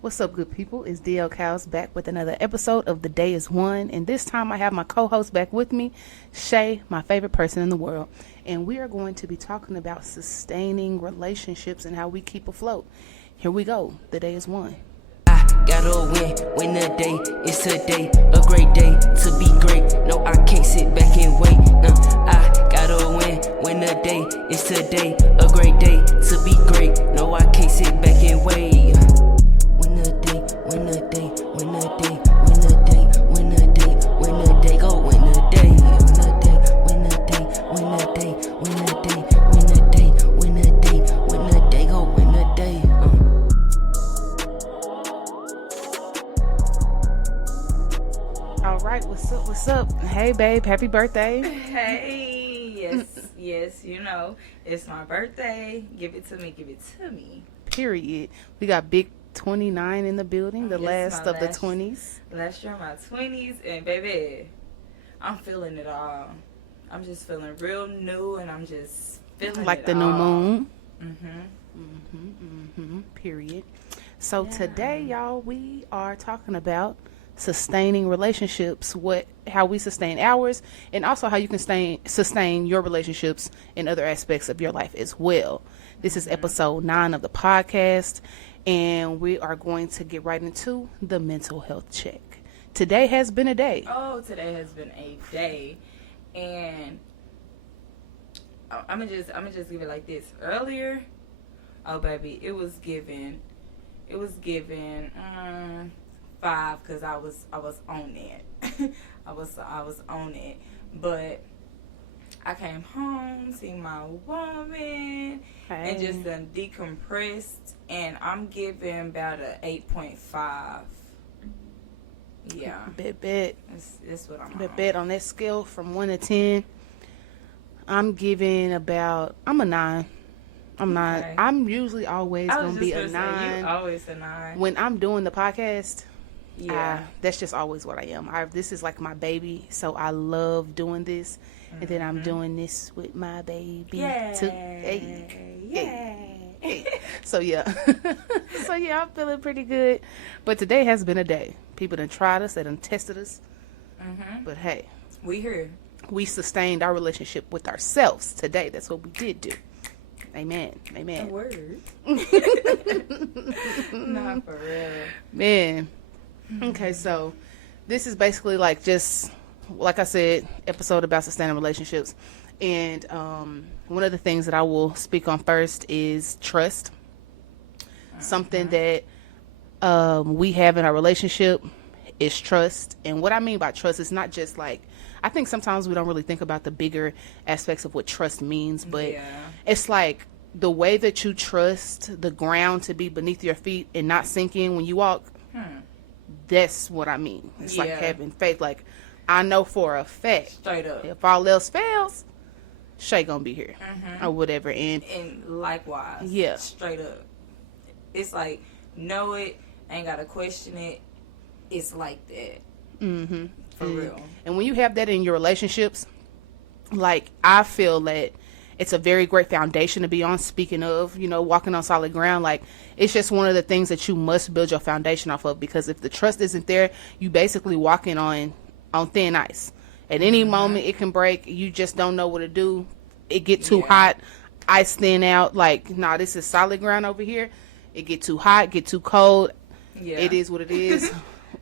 What's up, good people? It's DL Cows back with another episode of The Day is One. And this time I have my co-host back with me, Shay, my favorite person in the world. And we are going to be talking about sustaining relationships and how we keep afloat. Here we go. The Day is One. I gotta win the day. It's today, a great day to be great. No, I can't sit back and wait. I gotta win the day. It's today, a great day to be great. No, I can't sit back and wait. Win the day, win the day, win the day, win the day, win the day, go win the day, win the day, win the day, win the day, win the day, win the day, win the day, win the day, go win the day. All right, what's up? What's up? Hey, babe, happy birthday. Hey, yes, you know, it's my birthday. Give it to me. Period. We got Big 29 in the building, the last of the 20s. Last year, my 20s, and baby, I'm feeling it all. I'm just feeling real new, and I'm just feeling Like it the all. new moon. Mm-hmm. Period. So Yeah. today, y'all, we are talking about sustaining relationships, how we sustain ours, and also how you can sustain your relationships in other aspects of your life as well. This is episode 9 of the podcast, and we are going to get right into the mental health check. Today has been a day. Oh, today has been a day, and I'm gonna just give it like this. Earlier, oh baby, it was given 5 because I was on it. I was on it, but I came home, seen my woman, and just done decompressed, and I'm giving about a 8.5. Yeah, Bet. that's what I'm on. Bet on that scale from 1 to 10. I'm giving I'm a 9. I'm not. Okay. I'm usually always I was gonna be just a gonna say, 9. you always a 9. When I'm doing the podcast, Yeah. that's just always what I am. This is like my baby, so I love doing this. And then I'm doing this with my baby too. Hey. So yeah. I'm feeling pretty good. But today has been a day. People done tried us, they done tested us. But hey, We here. we sustained our relationship with ourselves today. That's what we did do. Amen. A word. Nah, for real. Man. Okay, so this is basically like just, like I said, episode about sustaining relationships. And one of the things that I will speak on first is trust. Something that we have in our relationship is trust. And what I mean by trust is not just like, I think sometimes we don't really think about the bigger aspects of what trust means, but it's like the way that you trust the ground to be beneath your feet and not sink in when you walk. That's what I mean. It's like having faith. Like, I know for a fact, Straight up. if all else fails, Shay gonna be here or whatever. And likewise. Yeah. Straight up. It's like, know it, ain't gotta question it. It's like that. For real. And when you have that in your relationships, like, I feel that it's a very great foundation to be on. Speaking of, walking on solid ground, like, it's just one of the things that you must build your foundation off of, because if the trust isn't there, you basically walking on thin ice. At any moment, it can break. You just don't know what to do. It get too hot, ice thin out. Like, nah, this is solid ground over here. It get too hot, get too cold. Yeah. It is what it is.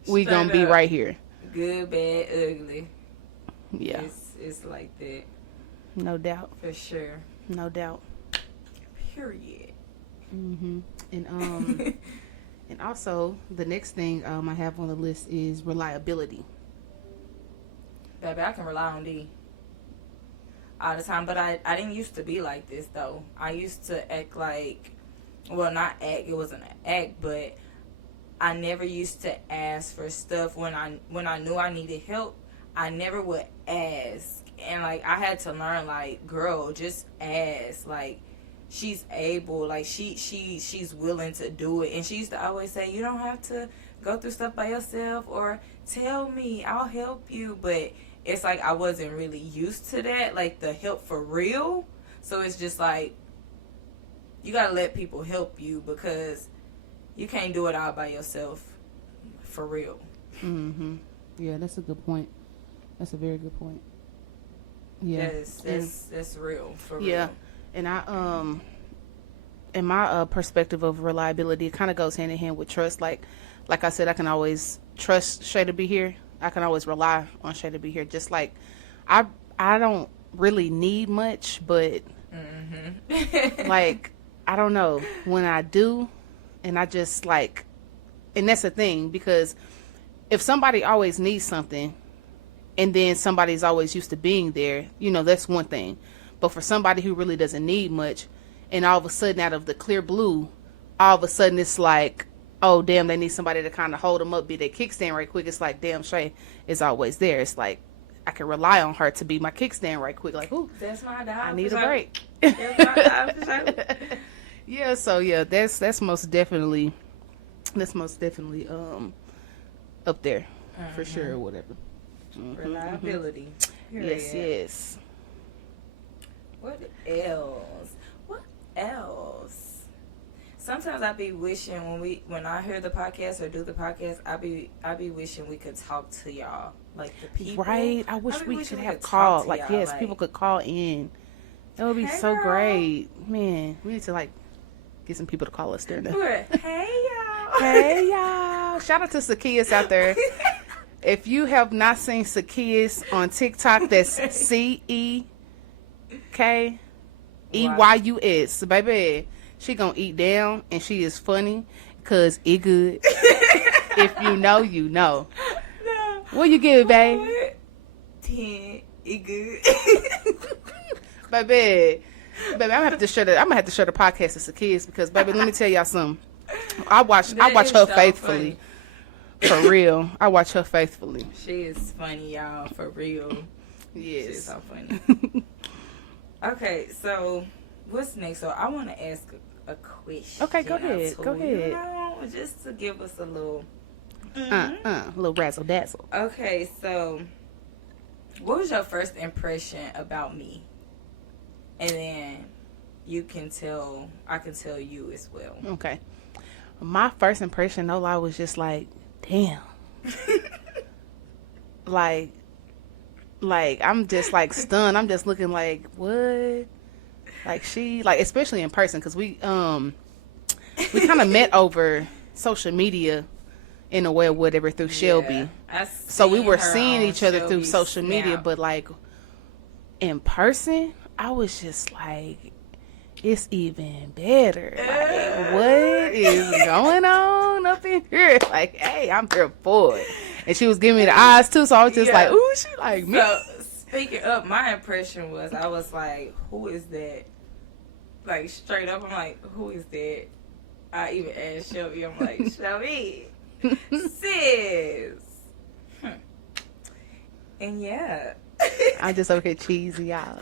We Straight gonna be up. right here. Good, bad, ugly. Yeah, It's like that. no doubt. For sure. No doubt. Period. And and also the next thing I have on the list is reliability. Baby, I can rely on D all the time, but I didn't used to be like this, though. I used to act like, well, not act, it wasn't an act, but I never used to ask for stuff when I knew I needed help. I never would ask, and like, I had to learn, like, girl, just ask. Like, she's able, like, she's willing to do it. And she used to always say, you don't have to go through stuff by yourself, or tell me, I'll help you. But it's like I wasn't really used to that, like the help for real. So it's just like, you gotta let people help you, because you can't do it all by yourself, for real. Mm-hmm. Yeah, that's a good point. That's a very good point. Yeah, that's real, for real. Yeah, and in my perspective of reliability, it kind of goes hand in hand with trust. Like I said, I can always trust Shay to be here. I can always rely on Shay to be here. Just like I don't really need much, but like I don't know when I do, and I just like, and that's the thing, because if somebody always needs something, and then somebody's always used to being there, you know, that's one thing. But for somebody who really doesn't need much, and all of a sudden out of the clear blue, all of a sudden it's like, oh, damn, they need somebody to kind of hold them up, be their kickstand right quick. It's like, damn, Shay is always there. It's like, I can rely on her to be my kickstand right quick. Like, ooh, that's my dog. I need a break. That's my dog for sure. Yeah, so yeah, that's most definitely up there for sure, or whatever. Reliability. Yes, yes. What else? Sometimes I be wishing when I hear the podcast or do the podcast, I be wishing we could talk to y'all, like the people. Right. I wish we could have called. Like, yes, like, people could call in. That would be so great. Man, we need to like get some people to call us there now. Hey y'all. Hey y'all. Shout out to Zacchaeus out there. If you have not seen Zacchaeus on TikTok, that's CEKEYUS, baby. She gonna eat down, and she is funny, cause it good. If you know, you know. No. What you give, babe? 10. It good. Baby, I'm gonna have to share the podcast to Zacchaeus, because, baby, let me tell y'all something. I watch her so faithfully. Funny. For real. I watch her faithfully. She is funny, y'all. For real. Yes. She's so funny. Okay, so what's next? So I want to ask a question. Okay, go ahead. Go ahead. You know, just to give us a little... A little razzle dazzle. Okay, so what was your first impression about me? And then I can tell you as well. Okay. My first impression, no lie, was just like, damn. like I'm just like stunned. I'm just looking like, what? Like, she, like, especially in person, because we kind of met over social media in a way or whatever through Shelby. So we were seeing each other through social media, but like in person, I was just like, it's even better. Like, what is going on up in here? Like, hey, I'm here for it. And she was giving me the eyes too, so I was just like, ooh, she like me. So, speaking up, my impression was, I was like, who is that? Like, straight up, I'm like, who is that? I even asked Shelby, I'm like, Shelby, sis. And yeah. I'm just okay cheesy, y'all.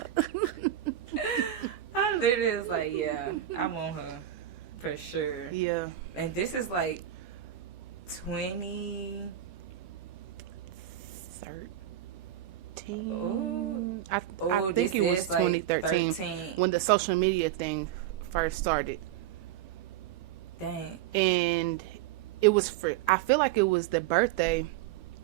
I literally was like, yeah, I want her. For sure. Yeah. And this is like 2013. I think it was 2013 like when the social media thing first started. Dang. And it was I feel like it was the birthday.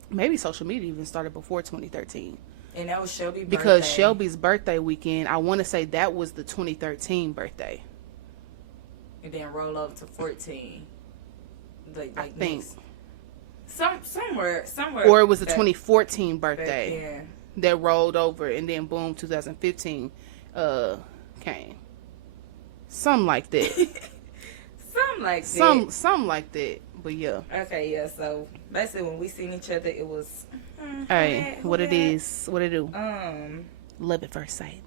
Maybe social media even started before 2013. And that was Shelby's birthday. Because Shelby's birthday weekend, I want to say that was the 2013 birthday. And then roll up to 14. Like I think. Somewhere. Or it was the 2014 birthday. Yeah. That rolled over, and then boom, 2015 came. Something like that. Something like that. But yeah. Okay, yeah. So basically, when we seen each other, it was. Hey, what it is? What it do? Love at first sight.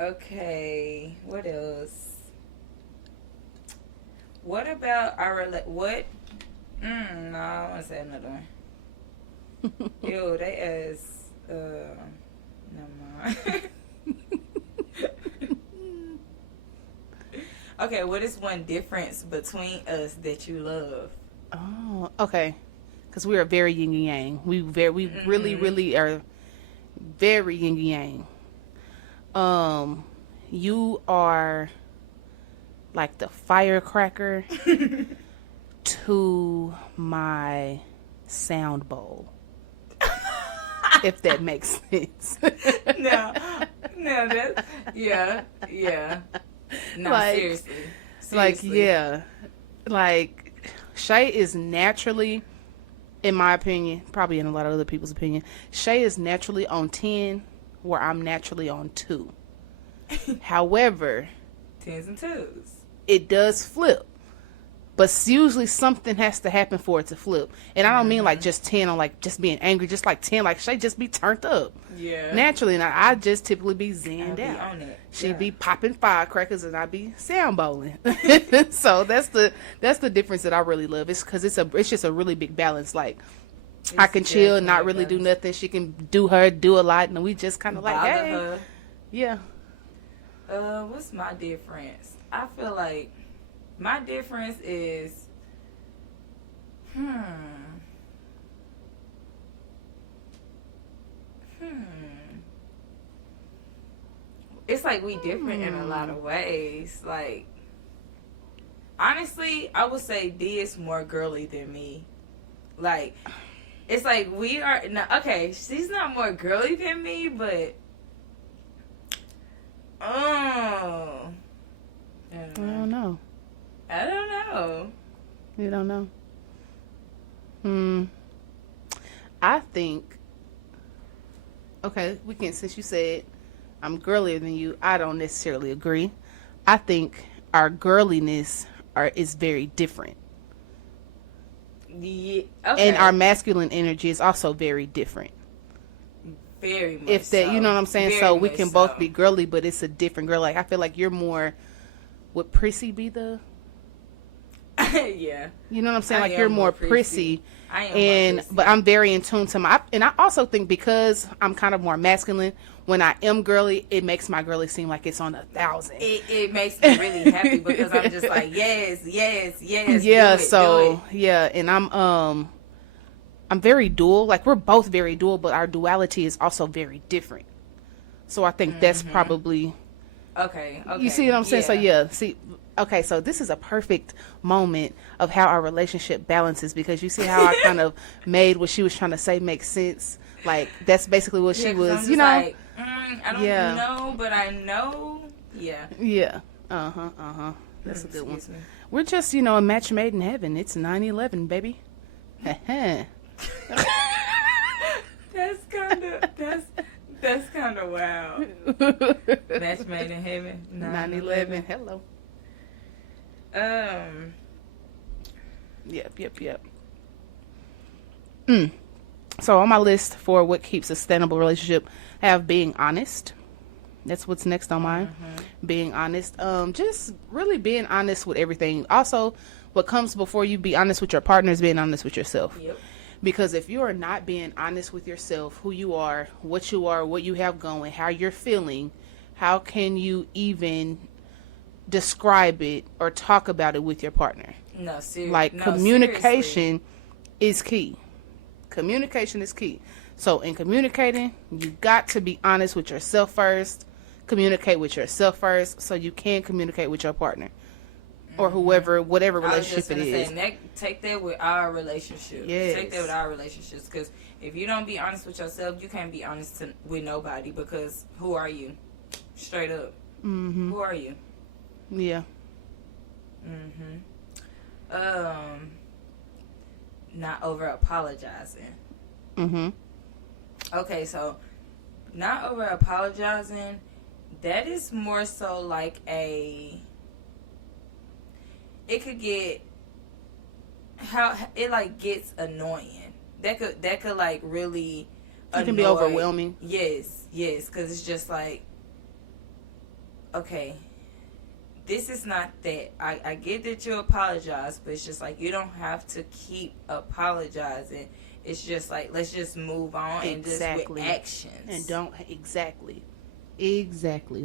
Okay. What else? What about our what? No, I want to say another one. Ew, they ass. Never mind. Okay, what is one difference between us that you love? Oh, okay. Because we are very yin and yang. We really are very yin and yang. You are like the firecracker to my sound bowl. If that makes sense. No, that's, yeah. No, Like, seriously. Like, yeah. Like, Shay is naturally, in my opinion, probably in a lot of other people's opinion, Shay is naturally on 10, where I'm naturally on 2. However, 10s and 2s. it does flip. But usually something has to happen for it to flip. And I don't mean like just 10 on like just being angry, just like 10, like Shay just be turned up. Yeah. Naturally, and I just typically be zenned out. On it. She'd be popping firecrackers and I'd be sound bowling. So that's the difference that I really love. It's because it's just a really big balance. Like I can chill and not really do nothing. She can do a lot, and we just kind of like, hey, her. Yeah. What's my difference? I feel like my difference is, it's like we different in a lot of ways. Like, honestly, I would say D is more girly than me. Like, it's like we are, okay, she's not more girly than me, but, I don't know. I don't know. You don't know? I think, okay, since you said I'm girlier than you, I don't necessarily agree. I think our girliness is very different. Yeah, okay. And our masculine energy is also very different. Very much If that, so. you know what I'm saying? Very So we much can so. both be girly, but it's a different girl. Like, I feel like you're more, would prissy be the... Yeah. You know what I'm saying? I Like, you're am more more prissy. I am And more prissy. but I'm very in tune to and I also think because I'm kind of more masculine, when I am girly, it makes my girly seem like it's on 1,000. It makes me really happy because I'm just like, yes. Yeah, do it. Yeah, and I'm very dual. Like, we're both very dual, but our duality is also very different. So I think that's probably Okay. You see what I'm saying? So okay, so this is a perfect moment of how our relationship balances, because you see how I kind of made what she was trying to say make sense. Like, that's basically what she was, you know. Like, I don't know, but I know. Yeah. Yeah. That's a good one. Excuse me. We're just, a match made in heaven. It's 9/11, baby. That's kind of wild. Match made in heaven. 9/11. Hello. Yep. So on my list for what keeps a sustainable relationship, I have being honest. That's what's next on mine. Being honest. Just really being honest with everything. Also, what comes before you be honest with your partner is being honest with yourself. Yep. Because if you are not being honest with yourself, who you are, what you have going, how you're feeling, how can you even describe it or talk about it with your partner? No, seriously. Like, communication is key. Communication is key. So in communicating, you got to be honest with yourself first. Communicate with yourself first so you can communicate with your partner. Or whatever relationship it is. Take that with our relationships. Yes. Take that with our relationships. Because if you don't be honest with yourself, you can't be honest with nobody. Because who are you? Straight up. Mm-hmm. Who are you? Yeah. Not over apologizing. Okay, so not over apologizing, that is more so like it could get gets annoying. That could like really It can be overwhelming. Yes, because it's just like, okay, this is not that. I get that you apologize, but it's just like, you don't have to keep apologizing. It's just like, let's just move on and just with actions. And don't, exactly.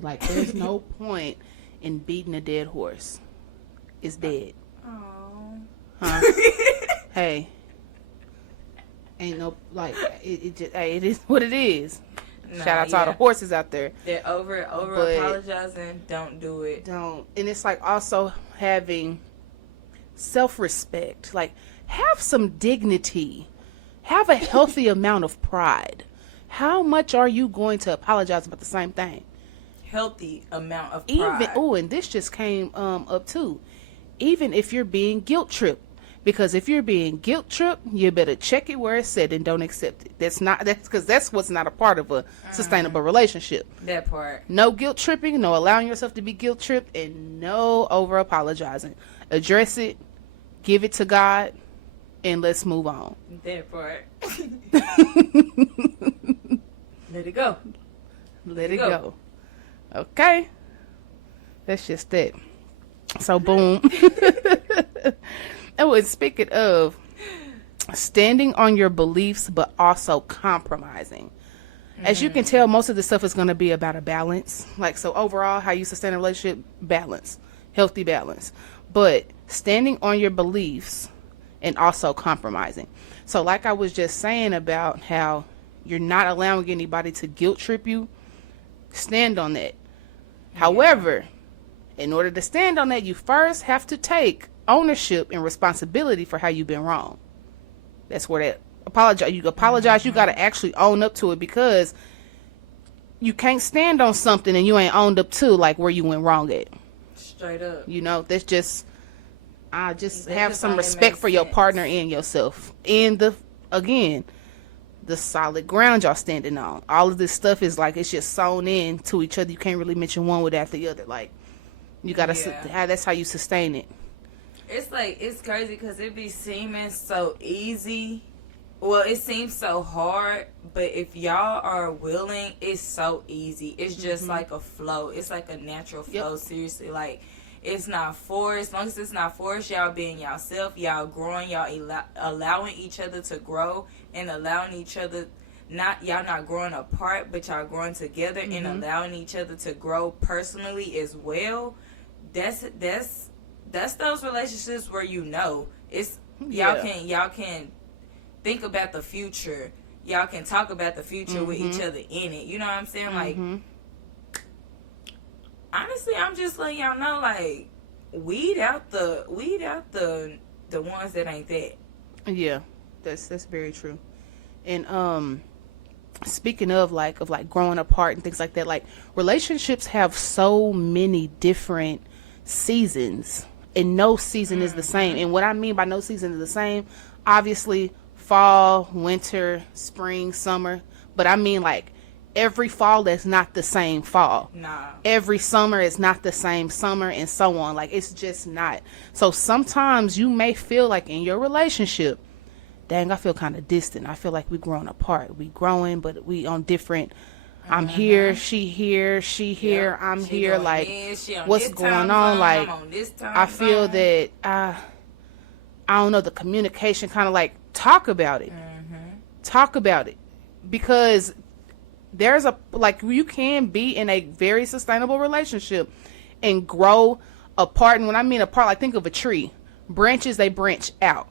Like, there's no point in beating a dead horse. It's dead. Oh. Huh? Hey. Ain't no, like, it is what it is. Shout out to all the horses out there. They're over apologizing. Don't do it. Don't. And it's like, also, having self-respect. Like, have some dignity. Have a healthy amount of pride. How much are you going to apologize about the same thing? Healthy amount of pride. Even, oh, and this just came up too. Even if you're being guilt tripped. Because if you're being guilt tripped, you better check it where it's said and don't accept it. That's because that's what's not a part of a sustainable relationship. That part. No guilt tripping, no allowing yourself to be guilt tripped, and no over apologizing. Address it, give it to God, and let's move on. That part. Let it go. Let it go. Okay. That's just it. So boom. Oh, and speaking of standing on your beliefs, but also compromising. As you can tell, most of the stuff is going to be about a balance. Like, so overall, how you sustain a relationship, balance, healthy balance. But standing on your beliefs and also compromising. So like I was just saying about how you're not allowing anybody to guilt trip you, stand on that. Yeah. However, in order to stand on that, you first have to take ownership and responsibility for how you've been wrong. That's where that apologize. You apologize. You got to actually own up to it, because you can't stand on something and you ain't owned up to, like, where you went wrong at. Straight up. You know, that's just, I just have some respect for your partner and yourself. And the solid ground y'all standing on. All of this stuff is like, it's just sewn in to each other. You can't really mention one without the other. Like, you got to, that's how you sustain it. It's like, it's crazy because it be seeming so easy. Well, it seems so hard, but if y'all are willing, it's so easy. It's just like a flow. It's like a natural flow. Yep. Seriously, like, it's not forced. As long as it's not forced, y'all being yourself, y'all growing, y'all allowing each other to grow, and allowing each other, y'all not growing apart, but y'all growing together, and allowing each other to grow personally as well. That's those relationships where it's y'all can think about the future. Y'all can talk about the future with each other in it. You know what I'm saying? Like, honestly, I'm just letting y'all know, like, weed out the ones that ain't that. Yeah, that's very true. And speaking of growing apart and things like that, like, relationships have so many different seasons, and no season is the same. And what I mean by no season is the same, obviously fall, winter, spring, summer, but I mean, like, every fall is not the same fall. Nah. Every summer is not the same summer, and so on. Like, it's just not. So sometimes you may feel like in your relationship, dang, I feel kind of distant. I feel like we're growing apart. We growing, but we on different. I'm here, she here, I'm she here. Like, what's going on? Like, I feel that I don't know, the communication, kind of like, talk about it. Talk about it, because there's you can be in a very sustainable relationship and grow apart. And when I mean apart, like, think of a tree. Branches, they branch out.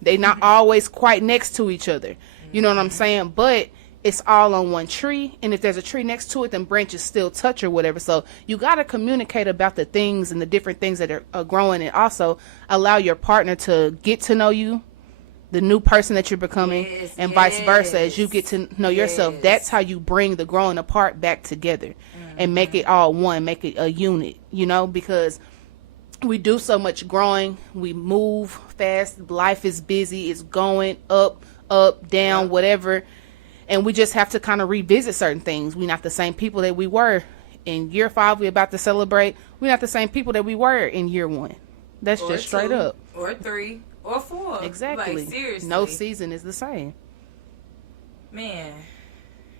They not always quite next to each other. You know what I'm saying? But it's all on one tree, and if there's a tree next to it, then branches still touch or whatever. So you got to communicate about the things and the different things that are growing, and also allow your partner to get to know you, the new person that you're becoming, and vice versa. As you get to know yourself, that's how you bring the growing apart back together and make it all one, make it a unit, you know, because we do so much growing. We move fast. Life is busy. It's going up, down, whatever. And we just have to kind of revisit certain things. We're not the same people that we were in year 5. We're about to celebrate. We're not the same people that we were in year 1. That's or just straight 2, up. Or 3, or 4. Exactly. Like, seriously. No season is the same. Man.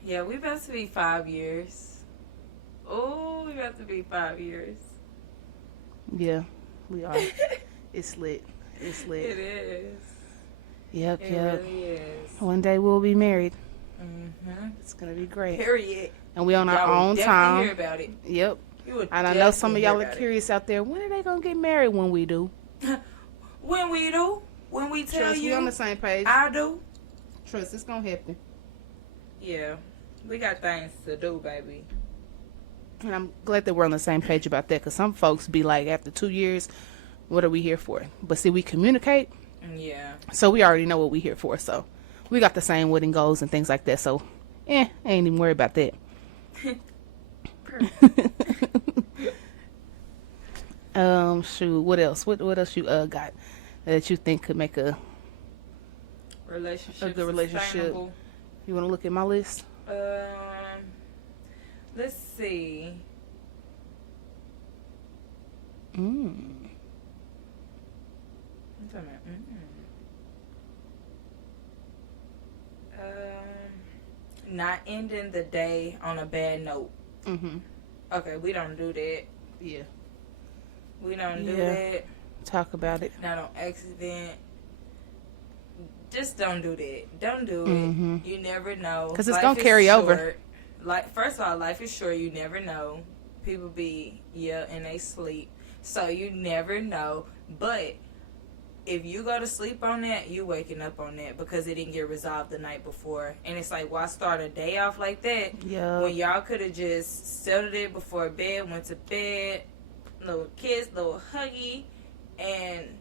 Yeah, we about to be 5 years. Oh, we about to be 5 years. Yeah, we are. It's lit. It's lit. It is. Yep. It really is. One day we'll be married. It's gonna be great. Period. And we on our own time. Hear about it. Yep. And I know some of y'all are curious out there. When are they gonna get married? When we do. When we do. When we tell Trust, you. we on the same page. I do. Trust, it's gonna happen. Yeah. We got things to do, baby. And I'm glad that we're on the same page about that, because some folks be like, after 2 years, what are we here for? But see, we communicate. Yeah. So we already know what we here for. So we got the same wedding goals and things like that. So, I ain't even worried about that. Shoot, what else? What else you got that you think could make a good relationship? You want to look at my list? Let's see. Not ending the day on a bad note. Okay, we don't do that. Yeah. We don't do that. Talk about it. Not on accident. Just don't do that. Don't do it. You never know. Because it's going to carry over. Like, first of all, life is short. You never know. People be, and they sleep. So you never know. But if you go to sleep on that, you waking up on that because it didn't get resolved the night before. And it's like, why start a day off like that? Yeah. When y'all could have just settled it before bed, went to bed, little kiss, little huggy, and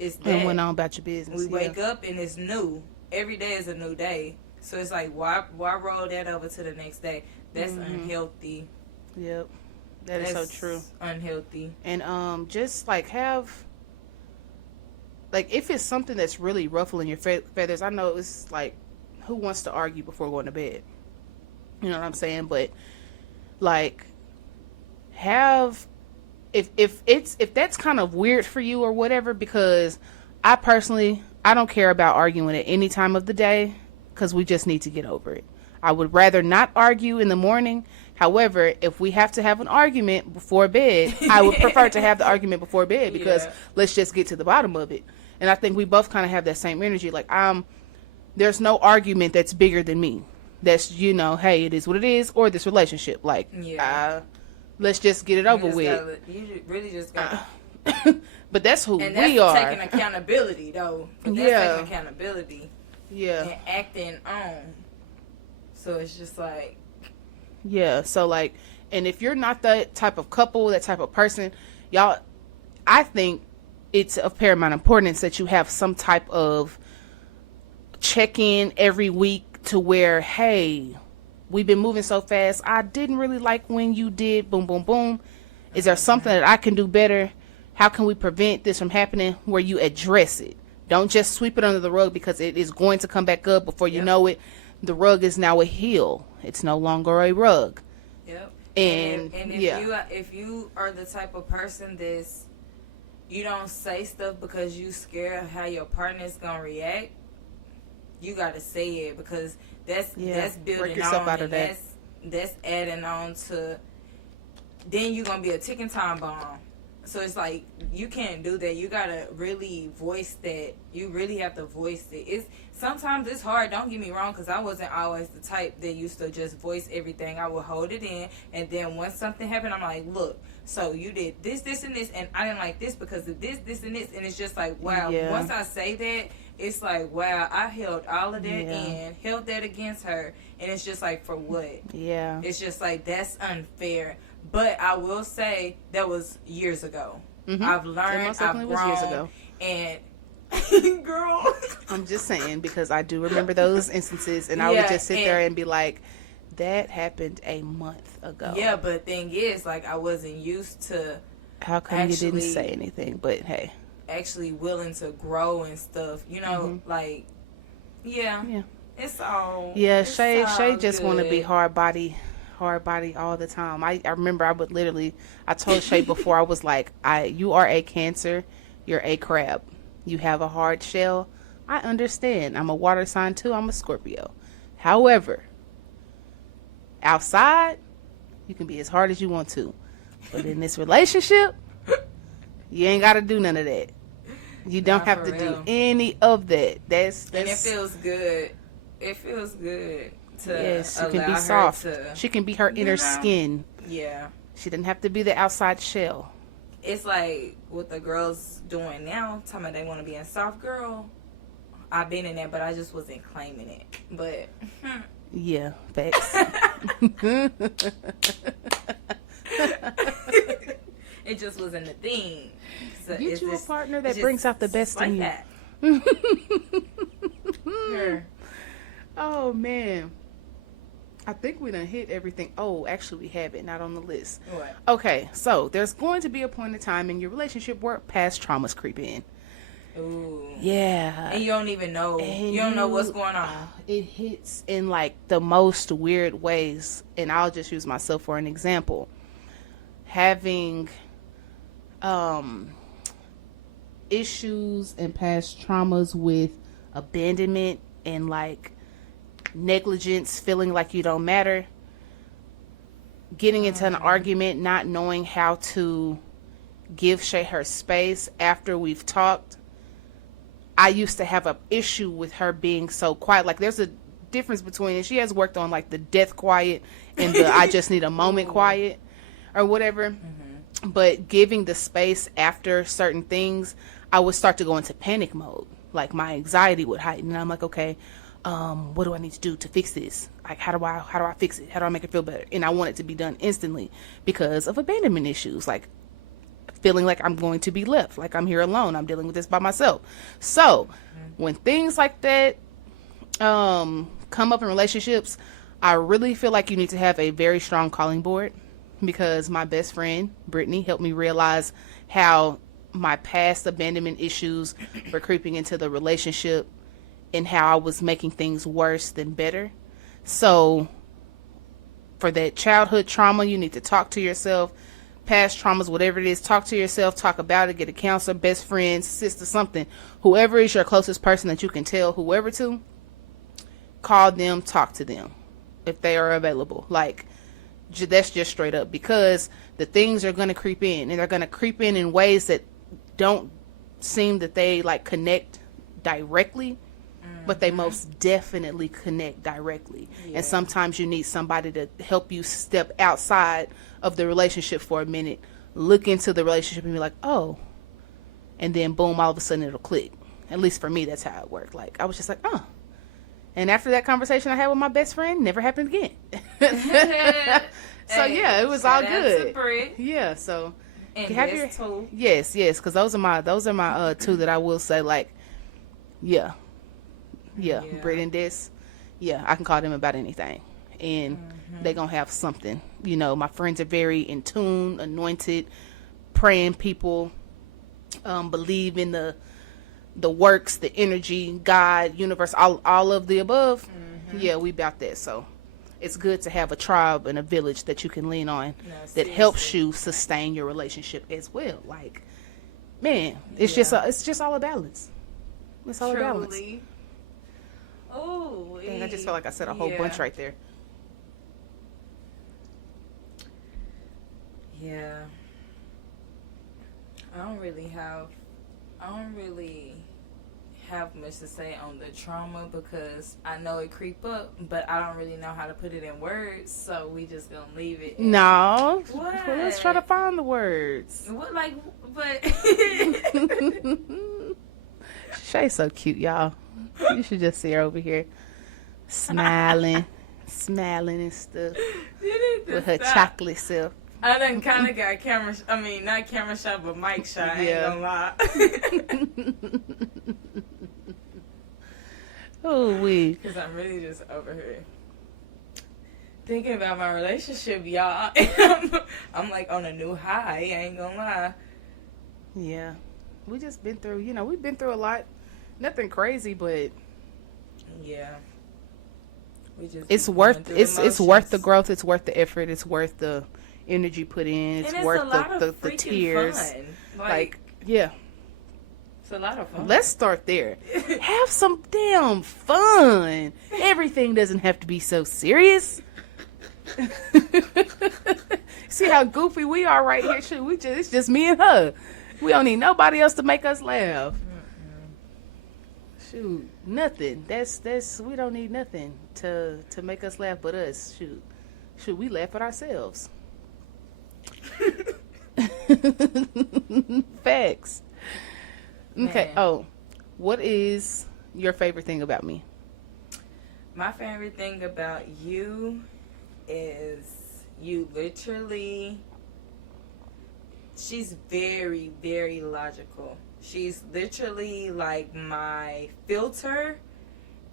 it's that. And went on about your business. We wake up and it's new. Every day is a new day. So it's like, why roll that over to the next day? That's unhealthy. Yep. That's so true. Unhealthy. And just like if it's something that's really ruffling your feathers, I know it's like, who wants to argue before going to bed? You know what I'm saying? But like, if that's kind of weird for you or whatever, because I don't care about arguing at any time of the day, because we just need to get over it. I would rather not argue in the morning. However, if we have to have an argument before bed, I would prefer to have the argument before bed, because let's just get to the bottom of it. And I think we both kind of have that same energy. Like, there's no argument that's bigger than me. That's, hey, it is what it is, or this relationship. Like, let's just get it over with. You really just got But that's who and we that's are. taking accountability, though. But that's taking accountability. Yeah. And acting on. So it's just like. Yeah. So, like, and if you're not that type of couple, that type of person, y'all, I think it's of paramount importance that you have some type of check-in every week to where, hey, we've been moving so fast. I didn't really like when you did boom, boom, boom. Is there something that I can do better? How can we prevent this from happening? Where you address it. Don't just sweep it under the rug, because it is going to come back up before you know it. The rug is now a hill. It's no longer a rug. Yep. And if you are the type of person that's, you don't say stuff because you scared of how your partner's gonna react, you gotta say it, because that's building on, out of that. That's adding on to. Then you're gonna be a ticking time bomb. So it's like, you can't do that. You gotta really voice that. You really have to voice it. Sometimes it's hard. Don't get me wrong, because I wasn't always the type that used to just voice everything. I would hold it in, and then once something happened, I'm like, look, so you did this, this, and this, and I didn't like this because of this, this, and this, and it's just like, wow. Yeah. Once I say that, it's like, wow, I held all of that in, held that against her, and it's just like, for what? Yeah. It's just like, that's unfair. But I will say that was years ago. I've learned, I've grown, was years ago. And girl, I'm just saying, because I do remember those instances, and I would just sit there and be like, that happened a month ago. Yeah, but the thing is, like, I wasn't used to. How come you didn't say anything? But hey, actually willing to grow and stuff, like, it's all. Yeah, it's Shay all just want to be hard body all the time. I remember I told Shay before, I was like, you are a Cancer, you're a crab, you have a hard shell. I understand. I'm a water sign too. I'm a Scorpio. However, outside, you can be as hard as you want to, but in this relationship, you ain't got to do none of that. You don't have to do any of that. That's and it feels good. It feels good. Yes, she can be soft. She can be her inner skin. Yeah. She doesn't have to be the outside shell. It's like what the girls doing now, telling me they want to be a soft girl. I've been in that, but I just wasn't claiming it. But yeah, facts. It just wasn't a thing. So Get you a partner that it's brings just out the best like in you. that. Her. Oh man, I think we done hit everything. Oh, actually, we have it not on the list. What? Okay, so there's going to be a point in time in your relationship where past traumas creep in. Ooh. Yeah. And you don't even know. And You don't know what's going on. It hits in like the most weird ways. And I'll just use myself for an example. Having issues and past traumas with abandonment and like negligence, feeling like you don't matter, getting into an argument, not knowing how to give Shay her space after we've talked. I used to have an issue with her being so quiet. Like there's a difference between, and she has worked on like the death quiet and the I just need a moment quiet or whatever. Mm-hmm. But giving the space after certain things, I would start to go into panic mode. Like my anxiety would heighten, and I'm like, okay, what do I need to do to fix this? Like, how do I fix it? How do I make it feel better? And I want it to be done instantly because of abandonment issues. Like feeling like I'm going to be left, like I'm here alone, I'm dealing with this by myself. So when things like that come up in relationships, I really feel like you need to have a very strong calling board, because my best friend Brittany helped me realize how my past abandonment issues were creeping into the relationship and how I was making things worse than better. So for that childhood trauma, you need to talk to yourself. Past traumas, whatever it is, talk to yourself, talk about it, get a counselor, best friend, sister, something. Whoever is your closest person that you can tell whoever to, call them, talk to them if they are available. Like, that's just straight up, because the things are going to creep in, and they're going to creep in ways that don't seem that they like connect directly, but they most definitely connect directly. Yeah. And sometimes you need somebody to help you step outside of the relationship for a minute, look into the relationship and be like, oh, and then boom, all of a sudden it'll click. At least for me, that's how it worked. Like, I was just like, oh. And after that conversation I had with my best friend, never happened again. So yeah, it was all good. Yeah, so and have your two. Yes, because those are my two that I will say, like, yeah. Britt and Des, yeah, I can call them about anything, and they gonna have something. You know, my friends are very in tune, anointed, praying people, believe in the works, the energy, God, universe, all of the above. Yeah, we about that. So it's good to have a tribe and a village that you can lean on that helps you sustain your relationship as well. Like, man, it's just all a balance. It's all a balance. Oh, dang, I just felt like I said a whole bunch right there. Yeah. I don't really have much to say on the trauma, because I know it creep up, but I don't really know how to put it in words, so we just gonna leave it. No. What? Well, let's try to find the words. What, like, but Shay's so cute, y'all. You should just see her over here smiling and stuff with her chocolate self. I done kind of got not camera shy, but mic shy. I ain't gonna lie. Oh, because I'm really just over here thinking about my relationship, y'all. I'm like on a new high. I ain't gonna lie. Yeah, we just been through. We've been through a lot. Nothing crazy, but yeah, it's worth the growth. It's worth the effort. It's worth the energy put in. It's worth the tears. Fun. Like, yeah. It's a lot of fun. Let's start there. Have some damn fun. Everything doesn't have to be so serious. See how goofy we are right here? Shoot, it's just me and her. We don't need nobody else to make us laugh. Shoot, nothing. That's we don't need nothing to make us laugh but us. Shoot, we laugh at ourselves. Facts. Okay. Man. Oh, what is your favorite thing about me? My favorite thing about you is you literally. She's very, very logical. She's literally like my filter,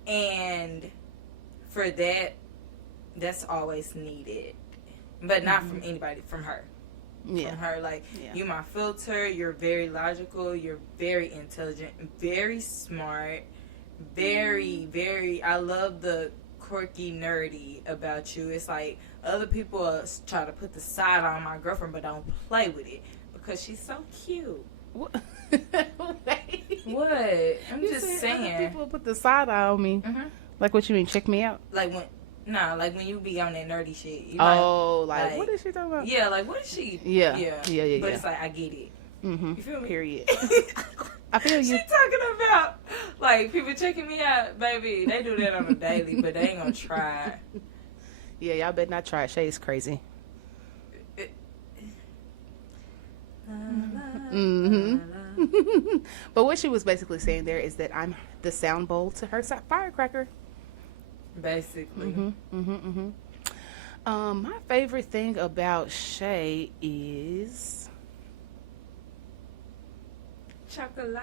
and for that, that's always needed. But not from anybody, from her. Yeah. From her, like, Yeah. you're my filter, you're very logical, you're very intelligent, very smart, very, very, I love the quirky, nerdy about you. It's like, other people try to put the side on my girlfriend, but don't play with it, because she's so cute. What? What? I'm You just said saying. other people put the side eye on me. Mhm. Like, what you mean? Check me out? Like when you be on that nerdy shit. You Like, what is she talking about? Yeah, like, what is she? Yeah. But Yeah. it's like, I get it. Mm-hmm. You feel me? Period. I feel you. She talking about, like, people checking me out, baby. They do that on a daily, but they ain't gonna try. Yeah, y'all better not try it. Shay's crazy. But what she was basically saying there is that I'm the sound bowl to her firecracker. Basically. My favorite thing about Shay is Chocolate.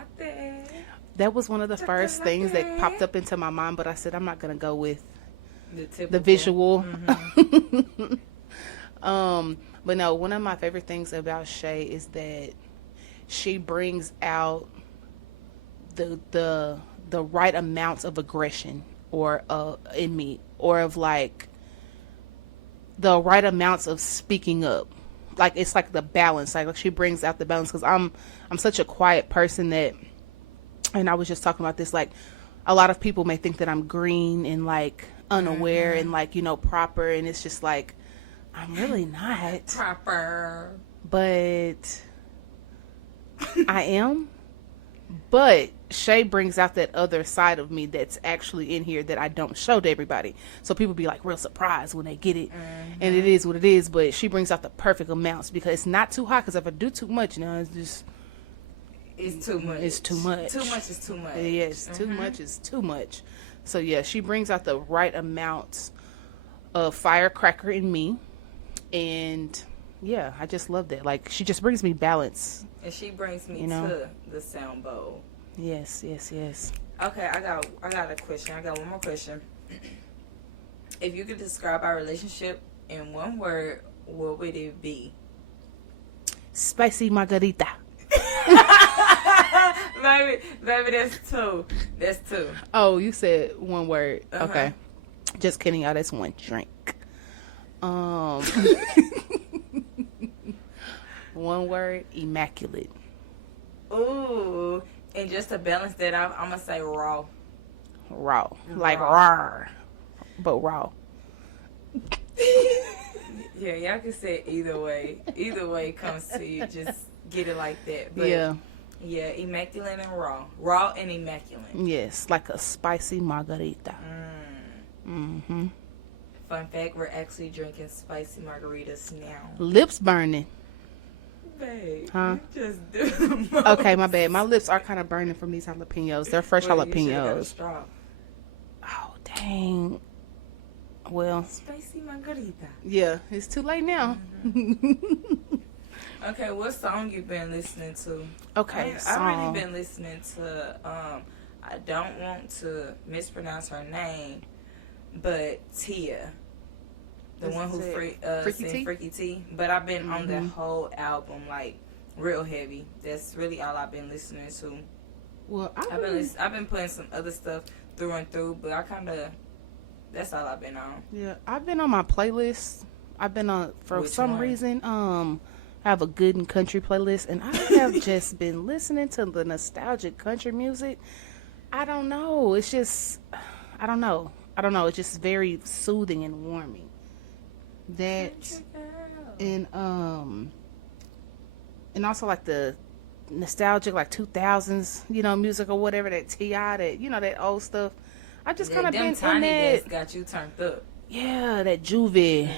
that was one of the first things that popped up into my mind, but I said I'm not gonna go with The the visual. Mm-hmm. But no, one of my favorite things about Shay is that she brings out the right amounts of aggression or in me, or of like the right amounts of speaking up. Like, it's like the balance. Like she brings out the balance, because I'm such a quiet person that, and I was just talking about this, like a lot of people may think that I'm green and like unaware and like, you know, proper, and it's just like I'm really not Proper. but I am. But Shay brings out that other side of me that's actually in here that I don't show to everybody. So people be like real surprised when they get it. And it is what it is. But she brings out the perfect amounts, because it's not too hot. Because if I do too much, you know, it's just... It's too much. It's too much. Too much is too much. Yes, too much is too much. So yeah, she brings out the right amounts of firecracker in me. And yeah, I just love that. Like, she just brings me balance. And she brings me, you know, to the sound bowl. Yes. Okay, I got a question. I got one more question. If you could describe our relationship in one word, what would it be? Spicy margarita. Baby, that's two. That's two. Oh, you said one word. Uh-huh. Okay. Just kidding, y'all. That's one drink. One word, immaculate. Ooh, and just to balance that out, I'm gonna say raw. Raw. Like raw. But raw. Yeah, y'all can say it either way. Either way comes to you. Just get it like that. But yeah, immaculate and raw. Raw and immaculate. Yes, like a spicy margarita. Fun fact, we're actually drinking spicy margaritas now. Lips burning. Babe, Huh? you just do the most. Okay, my bad. My lips are kind of burning from these jalapenos. They're fresh Well, you should've got a jalapenos. straw. Oh, dang. Well, Spicy margarita. yeah, it's too late now. Okay, what song you been listening to? Okay, I've really been listening to, I don't want to mispronounce her name, but Tia. The one who sing Freaky T. But I've been on that whole album, like, real heavy. That's really all I've been listening to. Well, I've been putting some other stuff through and through, but I kind of, that's all I've been on. Yeah, I've been on my playlist. I've been on, for Which some one? reason, I have a good and country playlist, and I have just been listening to the nostalgic country music. I don't know. It's just, I don't know. It's just very soothing and warming. That and also like the nostalgic, like 2000s, you know, music or whatever, that T.I., that, you know, that old stuff. I just kind of been in Tiny that. Desk got you turned up. Yeah, that Juvie.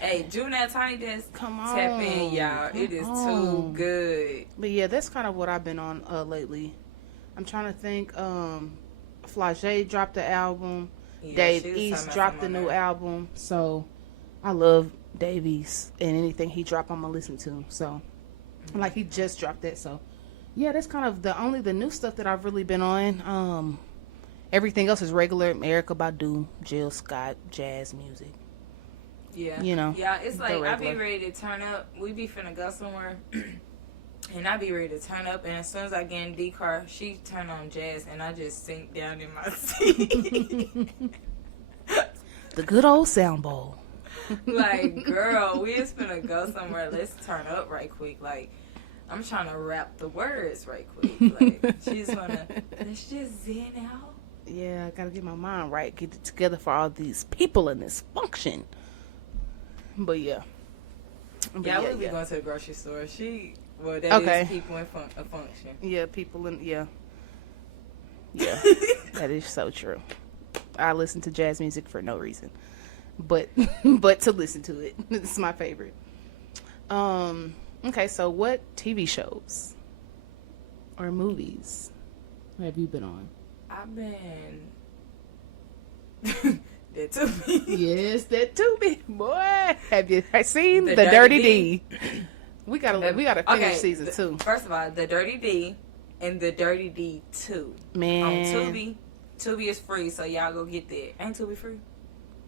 Hey, June Tiny Desk. Come on. Tap in, y'all. It is too good. But yeah, that's kind of what I've been on lately. I'm trying to think. Flage dropped the album. Yeah, Dave she was East talking about dropped the something new on there. album. So I love Davies, and anything he dropped, I'm gonna listen to. So, like, he just dropped that. So, yeah, that's kind of the new stuff that I've really been on. Everything else is regular Erykah Badu, Jill Scott, jazz music. Yeah. You know. Yeah, it's like I be regular. ready to turn up. We be finna go somewhere. And I be ready to turn up, and as soon as I get in D car, she turn on jazz, and I just sink down in my seat. The good old sound bowl. Like, girl, we just finna go somewhere. Let's turn up right quick. Like, I'm trying to rap the words right quick. Like, she just wanna, let's just zen out. Yeah, I gotta get my mind right, get it together for all these people in this function. But yeah. Yeah, we'll be going to the grocery store. That is people in a function. Yeah, people in, yeah. That is so true. I listen to jazz music for no reason, but to listen to it. It's my favorite. Okay, so what TV shows or movies have you been on? I've been that Tubi. Yes, that Tubi, boy. Have you seen the Dirty D? We gotta finish season 2. First of all, the Dirty D and the Dirty D 2. Man, on Tubi. Tubi is free, so y'all go get that. Ain't Tubi free?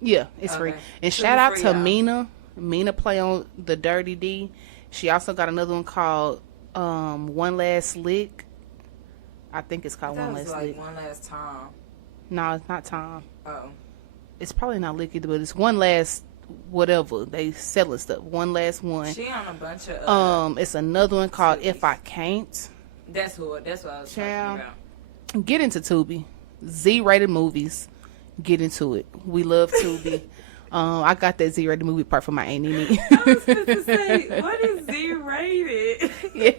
Yeah, it's free. And Tubi shout out free, to y'all. Mina. Mina play on the Dirty D. She also got another one called One Last Lick. I think it's called That One was Last like Lick. One Last Time. No, it's not Tom. Oh. It's probably not Lick either, but it's One Last whatever. They selling stuff. One Last One. She on a bunch of It's another one called series. If I Can't. That's what I was Child. talking about. Get into Tubi. Z-rated movies. Get into it. We love Tubi. I got that Z-rated movie part from my Auntie Nee. I was supposed to say, what is Z-rated? Yeah.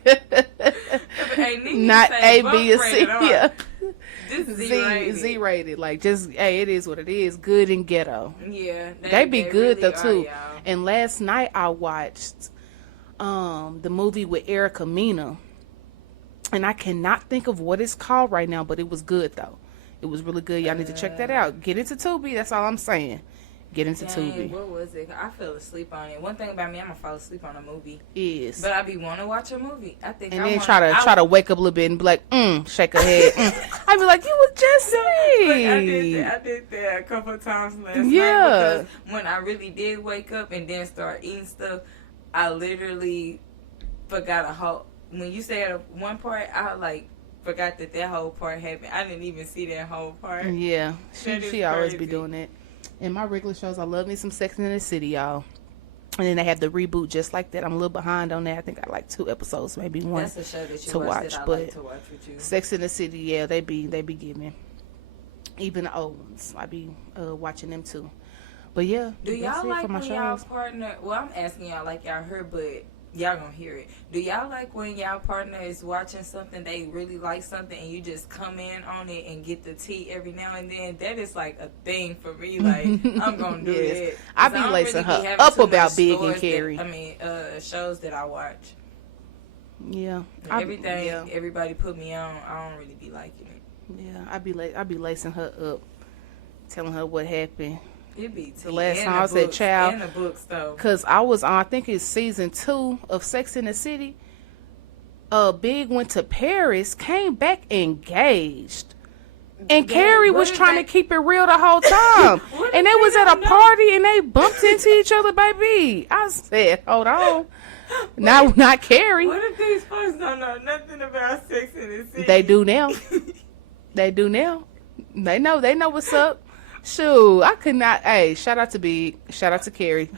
Not A, B, or C. Yeah. This is Z-rated. Z-rated. Like, just, hey, it is what it is. Good and ghetto. Yeah. They be good, really though, too. y'all. And last night I watched the movie with Erica Mena. And I cannot think of what it's called right now, but it was good, though. It was really good. Y'all need to check that out. Get into Tubi. That's all I'm saying. Get into Tubi. What was it? I fell asleep on it. One thing about me, I'm gonna fall asleep on a movie. Is. But I be want to watch a movie. I think. And I then wanna, try to wake up a little bit and be like, shake her head. I be like, you was just I asleep. did that a couple of times last night. Yeah. Because when I really did wake up and then start eating stuff, I literally forgot a whole. When you said one part, I like forgot that whole part happened. I didn't even see that whole part. Yeah, That is she always be crazy. doing that. In my regular shows, I love me some Sex in the City, y'all. And then they have the reboot just like that. I'm a little behind on that. I think I like 2 episodes, maybe 1 That's a show that you to watch watch. that I But like to watch with you. Sex in the City, yeah, they be giving. Even the old ones, I be watching them too. But yeah, Do that's y'all it like for my when y'all shows. partner? Well, I'm asking y'all like y'all heard, but y'all gonna hear it. Do y'all like when y'all partner is watching something, they really like something, and you just come in on it and get the tea every now and then? That is like a thing for me. Like, I'm gonna do Yes. it. I 'Cause be don't lacing her having up too about much Big and stores Carrie. Shows that I watch. Yeah, Everything Yeah, everybody put me on, I don't really be liking it. yeah. I be lacing her up, telling her what happened. It be tea. The last and time the I said, books, child, and the books though. Cause I was on, I think it's season 2 of Sex in the City. Big went to Paris, came back engaged. And Carrie was trying to keep it real the whole time. And they was at a party and they bumped into each other, baby. I said, hold on. Not Carrie. What if these folks don't know nothing about Sex in the City? They do now. They do now. They know what's up. Shoot, I could not. Hey, shout out to Big. Shout out to Carrie.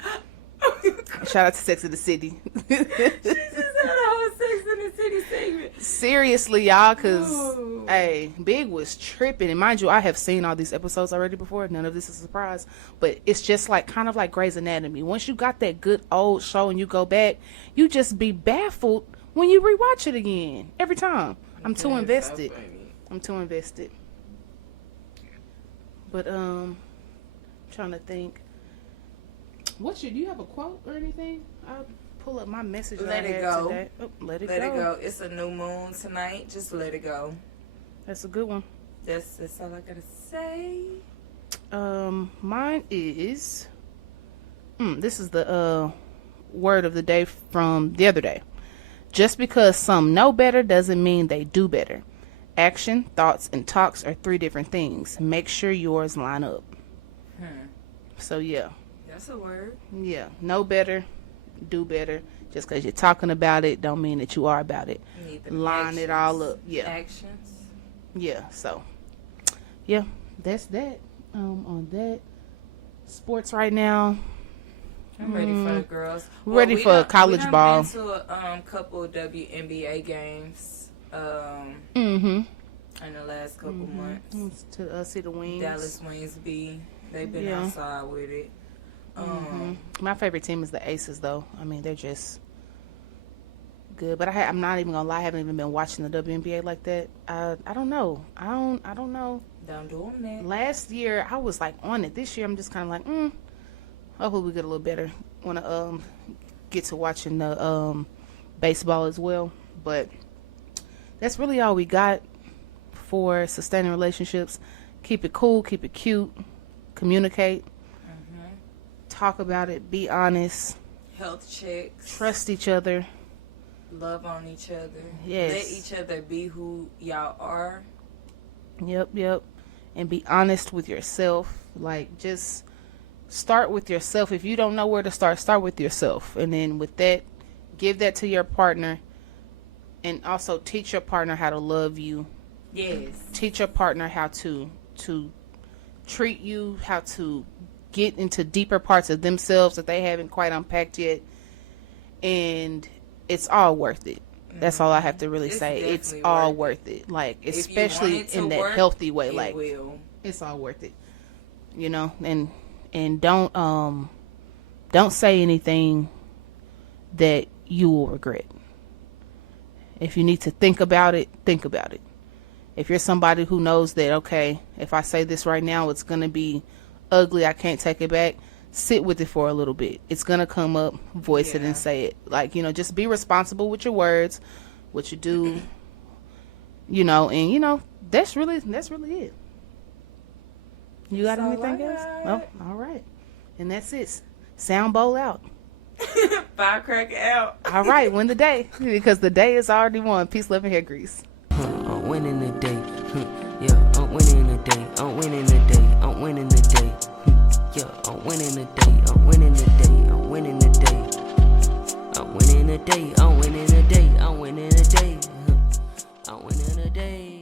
Shout out to Sex in the City. She just had a whole Sex in the City segment. Seriously, y'all, because, Ooh. hey, Big was tripping. And mind you, I have seen all these episodes already before. None of this is a surprise. But it's just like, kind of like Grey's Anatomy. Once you got that good old show and you go back, you just be baffled when you rewatch it again. Every time. I'm too invested. I'm too invested. But, trying to think. Do you have a quote or anything? I'll pull up my message. Let I it had go. Today. Oh, let it Let go. it go. It's a new moon tonight. Just let it go. That's a good one. That's all I gotta say. Mine is This is the word of the day from the other day. Just because some know better doesn't mean they do better. Action, thoughts, and talks are 3 different things. Make sure yours line up. So, yeah. That's a word. Yeah. Know better, do better. Just because you're talking about it don't mean that you are about it. Line it all up. Yeah. Actions. Yeah. So, yeah. That's that. On that. Sports right now. I'm ready for the girls. Ready for college ball. We've been to a couple WNBA games Mm-hmm. in the last couple months. To see the Wings. Dallas Wings B. They've been outside with it. My favorite team is the Aces, though. I mean, they're just good. But I'm not even gonna lie. I haven't even been watching the WNBA like that. I don't know. I don't know. Don't do them that. Last year I was like on it. This year I'm just kind of like, hopefully we get a little better. Want to get to watching the baseball as well. But that's really all we got for sustaining relationships. Keep it cool. Keep it cute. Communicate. Talk about it. Be honest. Health checks. Trust each other. Love on each other. Yes. Let each other be who y'all are. Yep. And be honest with yourself. Like, just start with yourself. If you don't know where to start with yourself. And then with that, give that to your partner. And also teach your partner how to love you. Yes. Teach your partner how to treat you, how to get into deeper parts of themselves that they haven't quite unpacked yet. And it's all worth it. That's all I have to really say. It's all worth it. Like, especially in that healthy way. Like, it's all worth it. You know, and don't say anything that you will regret. If you need to think about it, think about it. If you're somebody who knows that, okay, if I say this right now, it's going to be ugly, I can't take it back, sit with it for a little bit. It's going to come up, voice it and say it. Like, you know, just be responsible with your words, what you do, you know, and, you know, that's really it. You got anything else? Oh, all right. And that's it. Sound bowl out. Firecracker out. All right, win the day. Because the day is already won. Peace, love, and hair grease. I'm winning the day. Yeah, I'm winning the day. I'm winning the day. I'm winning the day. Yeah, I'm winning the day. I'm winning the day. I'm winning the day. I'm winning the day. I'm winning the day. I'm winning the day. I'm winning the day.